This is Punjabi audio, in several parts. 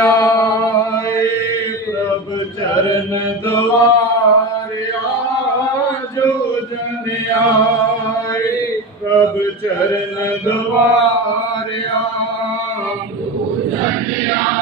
ਆਏ ਪ੍ਰਭ ਚਰਨ ਦਵਾਰਿਆ ਜੋ ਜਨ ਆਏ ਪ੍ਰਭ ਚਰਨ ਦਵਾਰਿਆ। ਜੋ ਜਨ ਆਏ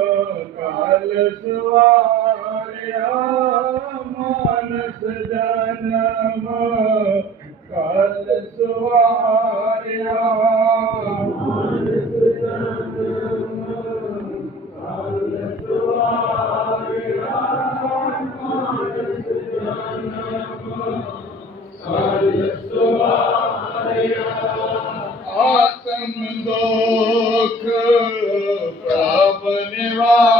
Oh,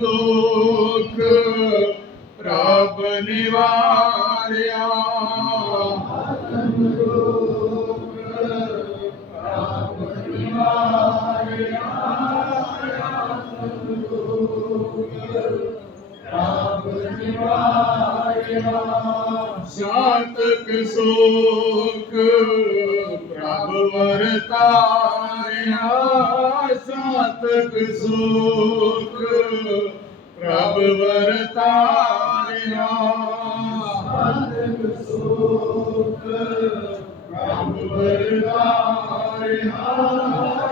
ਦੋਖ ਪ੍ਰਭ ਨਿਵਾਰਿਆ ਸ਼ਾਂਤਕ ਸੁਖ ਪ੍ਰਭ ਵਰਤਾਰਿਆ ਸ਼ਾਂਤਕ ਸੁਖ ਪ੍ਰਭ ਵਰਤਾਰਿਆ। ਸ਼ਾਂਤਕ ਸੁਖ ਪ੍ਰਭ ਵਰਤਾਰਿਆ।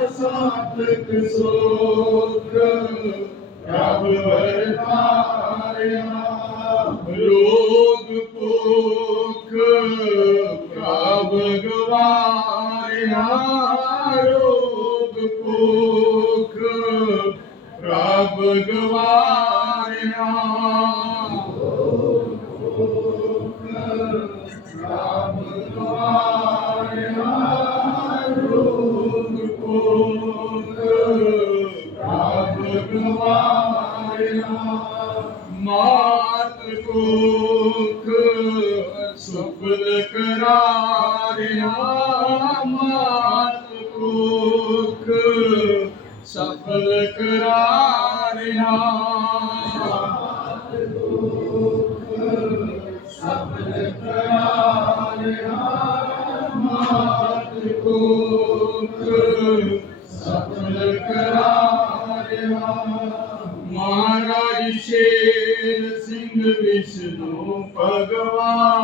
ਸ਼ਾਂਤਕ ਸੁਖ ਪ੍ਰਭ ਵਰਤਾਰਿਆ। ਰੋਗ ਭੁਖ ਪ੍ਰਭ ਗਵਾਰਿਆ। ਰੋਗ ਭੁਖ ਪ੍ਰਭ ਗਵਾਰਿਆ ਰੋਗ ਭੁਖ ਪ੍ਰਭ ਗਵਾਰਿਆ ਰੋਗ ਭੁਖ ਪ੍ਰਭ ਗਵਾਰਿਆ ਮਾਤ ਕੋਖ ਸੁਪਲ ਕਰਾਰਿਆ ਮਾਤ ਕੋਖ ਸਫਲ ਕਰਾ ਮਾਤ ਕੋਖ ਸਫਲ ਕਰਾਰਿਆ ਮਾਤ ਕੋਖ ਸਫਲ ਕਰਾਰਿਆ ਮਹਾਰਾਜ ਸ਼ੇਰ ਸਿੰਘ ਵਿਸ਼ਨੂੰ ਭਗਵਾਨ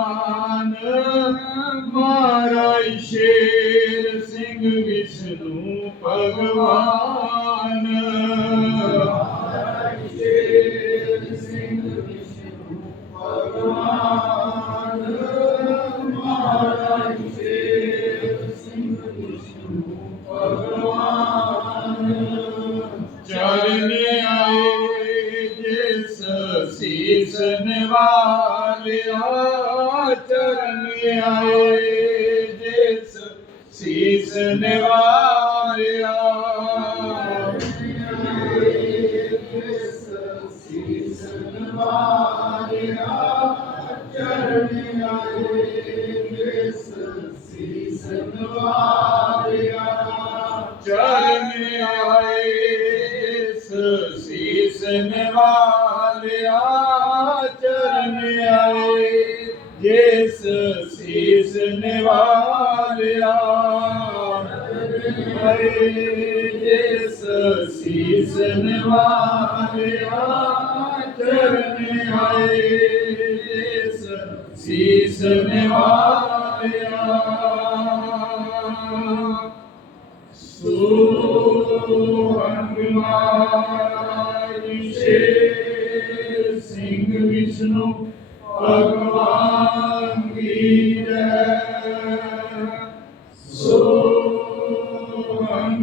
ਚਰਨ ਆਏ ਜਿਸ ਸੀਸ ਨਿਵਾਲਿਆ ਸੀਸ ਨਿਵਾਲਿਆ ਆਏ ਜਿਸ ਸੀਸ ਨਿਵਾਲਿਆ ਚਰਨ ਆਏ ਜਿਸ ਸੀਸ ਨਿਵਾਲਿਆ ਸੁਹੰਗਮਾਈ ਸ਼ੇਰ ਸਿੰਘ ਵਿਸ਼ਨੂੰ ਭਗਵਾਨ ਕੀ ਜੈ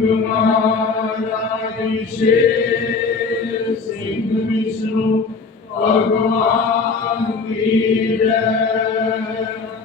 তোমার আদেশে